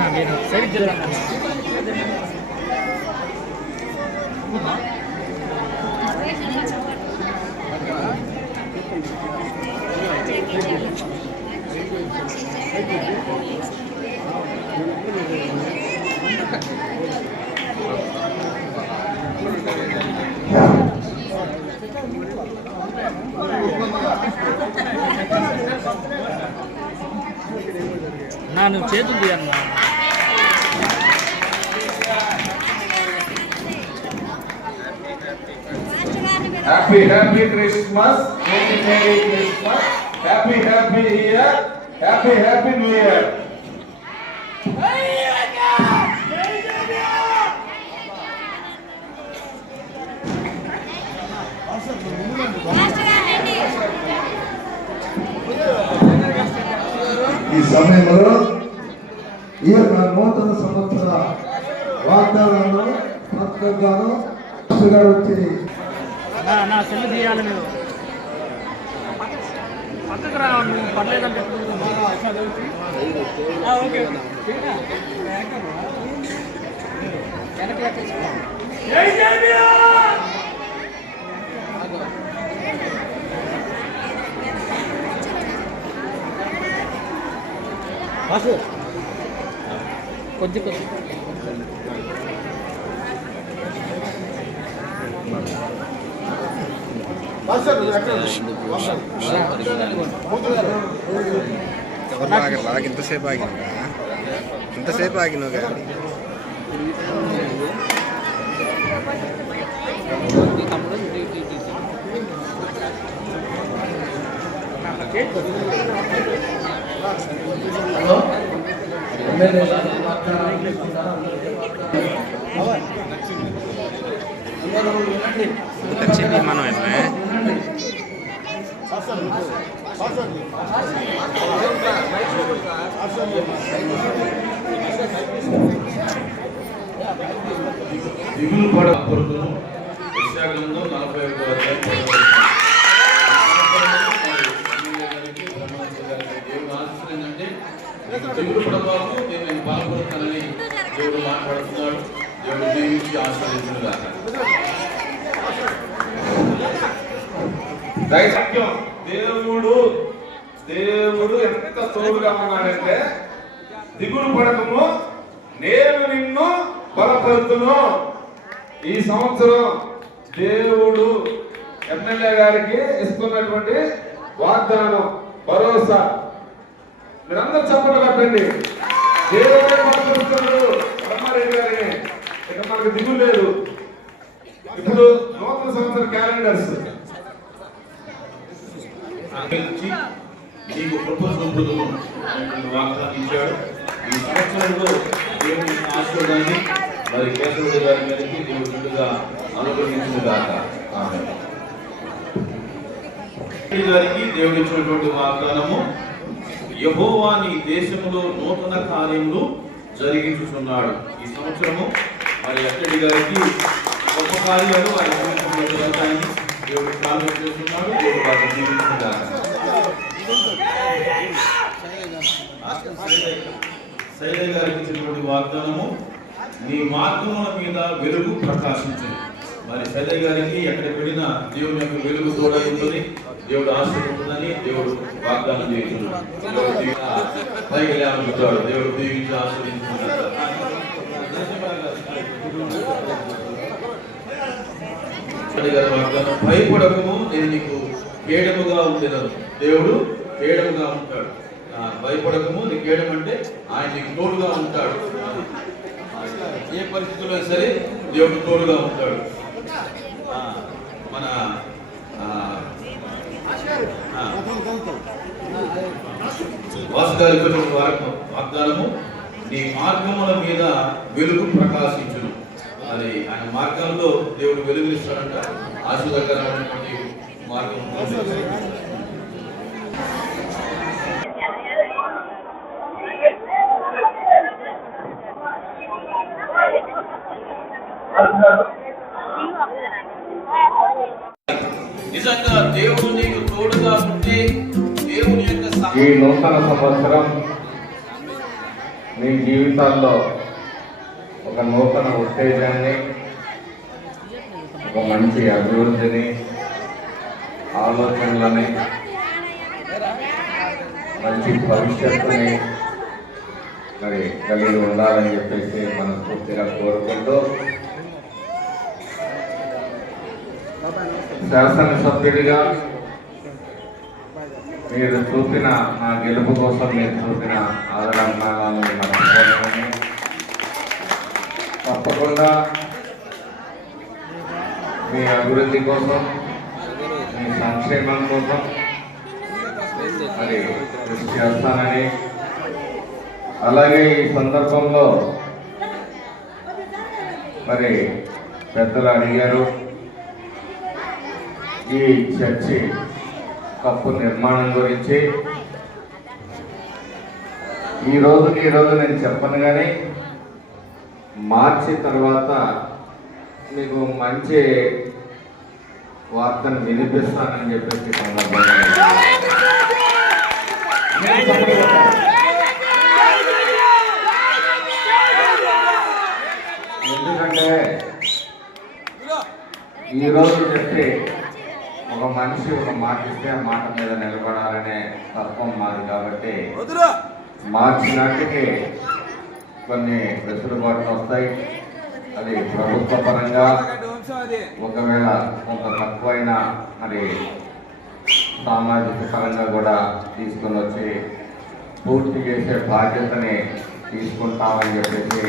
Nah, gini, saya jalan. నువ్వు చేతులు తీయమ్మా happy happy Christmas merry Christmas happy happy year happy happy new year ఈ సమయంలో ఈ యొక్క నూతన సంవత్సర వాగ్దానాలను పథకంగాను పాస్టర్ గారు వచ్చి నా నా సెల్ తీయాలి మీరు పక్కకు రా నువ్వు పర్లేదంటే ఆ, ఓకే కొద్ది కొద్ది ఎవరు బాగా బాగా ఇంతసేపు ఆగినవుగా ఇంతసేపు ఆగినావు కానీ దిగులు పడ కొరకును విశాఖంలో నలభై ఒక అధ్యాయం దేవుడు ఆశిస్తుందంటే దిగులు పడబాకు నేను నేను బాధపడుతానని దేవుడు మాట్లాడుతున్నాడు దేవుడు దీవించి ఆశ్రయించుగా సత్యం దేవుడు దేవుడు ఎంత తోడుగా ఉన్నాడంటే దిగులు పడకము నేను నిన్ను బలపరుతును. ఈ సంవత్సరం దేవుడు ఎమ్మెల్యే గారికి ఇస్తున్నటువంటి వాగ్దానం భరోసా. మీరందరూ చప్పట్లు కట్టండి. దేవుడే బలపరుస్తున్నాడు. బ్రహ్మారెడ్డి గారిని ఇక మనకు దిగులు లేదు. ఇప్పుడు నూతన సంవత్సర క్యాలెండర్స్. నీకు వాగ్దానం ఇచ్చాడు. ఈ సంవత్సరంలో దేవుని ఆశీర్వాదాన్ని మరి కేశవుడి గారి మీదకి దేవుడు నిండుగా అనుగ్రహించిన దాకా గారికి దేవుడు ఇచ్చినటువంటి వాగ్దానము యహోవా నీ నూతన కార్యములు జరిగించుతున్నాడు ఈ సంవత్సరము మరి అక్కడి గారికి గొప్ప కార్యాలు ఆయన జరుగుతాయని దేవుడు ప్రార్థన చేస్తున్నాడు దేవుడు వారిని దీవించిన దాకా గారికి ఇచ్చినటువంటి వాగ్దానము నీ మార్గముల మీద వెలుగు ప్రకాశించింది మరి శైలయ్య గారికి ఎక్కడికి వెళ్ళినా దేవుని యొక్క వెలుగు తోడై ఉంటుంది దేవుడు ఆశీర్వదింటుందని దేవుడు వాగ్దానం చేస్తున్నాడు. దేవుడు దీవి- పైకి లేవనుకుంటాడు దేవుడు దీవించి ఆశ్రయించుకుంటాడు వాగ్దానం భయపడకము నేను నీకు కేడముగా ఉండేదాను దేవుడు కేడముగా ఉంటాడు. భయపడకము నీకు కేడం అంటే ఆయన నీకు తోడుగా ఉంటాడు. ఏ పరిస్థితుల్లో సరే దేవుడు తోడుగా ఉంటాడు. మన ఆ, వాసు గారి వాగ్దానము నీ మార్గముల మీద వెలుగు ప్రకాశించు. మరి ఆయన మార్గంలో దేవుడు వెలుగునిస్తాడంట. ఆశీర్వాదకరమైనటువంటి మార్గం నిజంగా దేవుడు నీకు తోడుగా ఉంటే దేవుని యొక్క ఈ నూతన సంవత్సరం మీ జీవితాల్లో ఒక నూతన ఉత్తేజాన్ని ఒక మంచి అభివృద్ధిని ఆలోచనలని మంచి భవిష్యత్తుని మరి కలిగి ఉండాలని చెప్పేసి మనం పూర్తిగా కోరుకుంటూ శాసనసభ్యుడిగా మీరు చూపిన నా గెలుపు కోసం మీరు చూపిన ఆదరణాలను తప్పకుండా మీ అభివృద్ధి కోసం మీ సంక్షేమం కోసం మరి కృషి చేస్తానని. అలాగే ఈ సందర్భంలో మరి పెద్దలు అడిగారు. ఈ చర్చి కప్పు నిర్మాణం గురించి. ఈ రోజుకి ఈ రోజు నేను చెప్పను కానీ మార్చి తర్వాత మీకు మంచి వార్తను వినిపిస్తానని చెప్పేసి ఎందుకంటే ఈ రోజు చెప్పి ఒక మనిషి ఒక మాట ఇస్తే ఆ మాట మీద నిలబడాలనే తత్వం మాది కాబట్టి మార్చి నాటికి కొన్ని వెసులుబాట్లు వస్తాయి. అది ప్రభుత్వ పరంగా ఒకవేళ కొంత తక్కువైనా మరి సామాజిక పరంగా కూడా తీసుకొని వచ్చి పూర్తి చేసే బాధ్యతని తీసుకుంటామని చెప్పేసి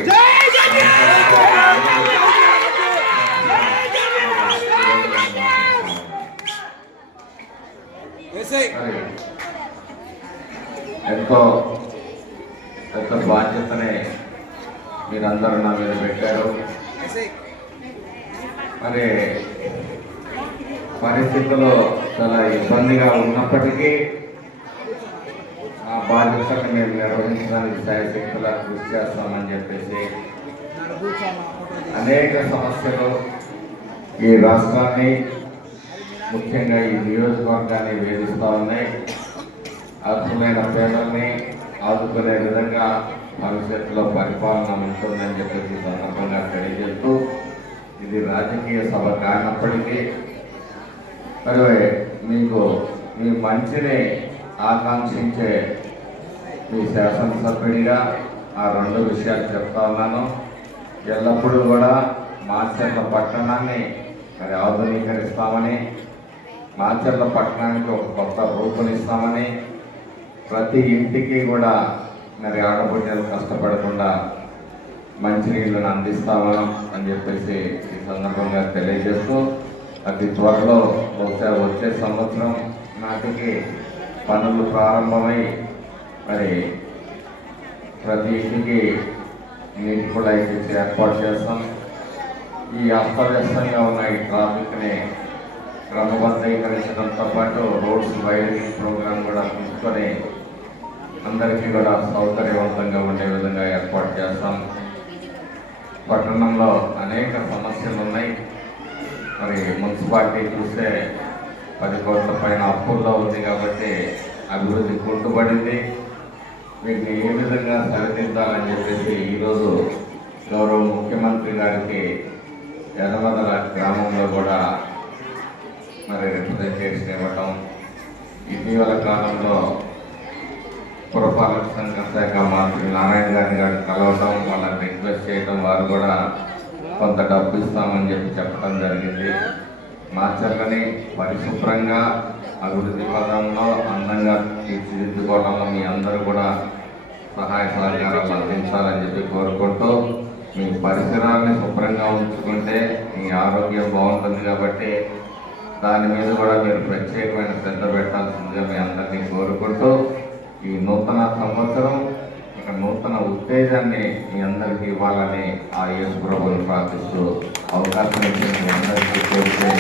ఎంతో పెద్ద బాధ్యతనే మీరందరూ నా మీద పెట్టారు. మరి పరిస్థితులు చాలా ఇబ్బందిగా ఉన్నప్పటికీ ఆ బాధ్యతను మేము నిర్వహించడానికి శాయశక్తులా కృషి చేస్తామని చెప్పేసి అనేక సమస్యలు ఈ రాష్ట్రాన్ని ముఖ్యంగా ఈ నియోజకవర్గాన్ని వేధిస్తూ ఉన్నాయి. అర్హులైన పేదల్ని ఆదుకునే విధంగా భవిష్యత్తులో పరిపాలన ఉంటుందని చెప్పేసి సందర్భంగా తెలియజేస్తూ ఇది రాజకీయ సభ కానప్పటికీ మరి మీకు మీ మంచిని ఆకాంక్షించే మీ శాసనసభ్యుడిగా ఆ రెండు విషయాలు చెప్తా ఉన్నాను. ఎల్లప్పుడూ కూడా మాచర్ల పట్టణాన్ని మరి ఆధునీకరిస్తామని మాచర్ల పట్టణానికి ఒక కొత్త రూపునిస్తామని ప్రతి ఇంటికి కూడా మరి ఆడబిడ్డలు కష్టపడకుండా మంచినీళ్ళను అందిస్తామా అని చెప్పేసి ఈ సందర్భంగా తెలియజేస్తూ అతి త్వరలో బహుశా వచ్చే సంవత్సరం నాటికి పనులు ప్రారంభమై మరి ప్రతి ఇంటికి నీటి కుళాయి తెచ్చి ఏర్పాటు చేస్తాం. ఈ అస్తవ్యస్తంగా ఉన్న ఈ ట్రాఫిక్ని క్రమబద్ధీకరించడంతో పాటు రోడ్స్ వైరింగ్ ప్రోగ్రాం కూడా తీసుకొని అందరికీ కూడా సౌకర్యవంతంగా ఉండే విధంగా ఏర్పాటు చేస్తాం. పట్టణంలో అనేక సమస్యలు ఉన్నాయి మరి మున్సిపాలిటీ చూస్తే పది కోట్ల పైన అప్పుల్లో ఉంది కాబట్టి అభివృద్ధి కుంటుపడింది. వీటిని ఏ విధంగా సరిదిద్దాలని చెప్పేసి ఈరోజు గౌరవ ముఖ్యమంత్రి గారికి ఎర్రవదల గ్రామంలో కూడా మరి రిప్రజెంటేషన్ ఇవ్వటం. ఇటీవల కాలంలో పురపాలక సంఘ శాఖ మంత్రి నారాయణ గారిని గారు కలవటం వాళ్ళని రిక్వెస్ట్ చేయడం వారు కూడా కొంత డబ్బు ఇస్తామని చెప్పి చెప్పడం జరిగింది. మాచర్లని పరిశుభ్రంగా అభివృద్ధి పదంలో అందంగా తీర్చిదిద్దుకోవడంలో మీ అందరూ కూడా సహాయ సహకారాలు అందించాలని చెప్పి కోరుకుంటూ మీ పరిసరాన్ని శుభ్రంగా ఉంచుకుంటే మీ ఆరోగ్యం బాగుంటుంది కాబట్టి దాని మీద కూడా మీరు ప్రత్యేకమైన శ్రద్ధ పెట్టాల్సిందిగా మీ అందరినీ కోరుకుంటూ ఈ నూతన సంవత్సరం ఒక నూతన ఉత్తేజాన్ని మీ అందరికీ ఇవ్వాలని ఆ యేసు ప్రభువుని ప్రార్థిస్తూ అవకాశం ఇచ్చిన మీ అందరికీ కోరుకునే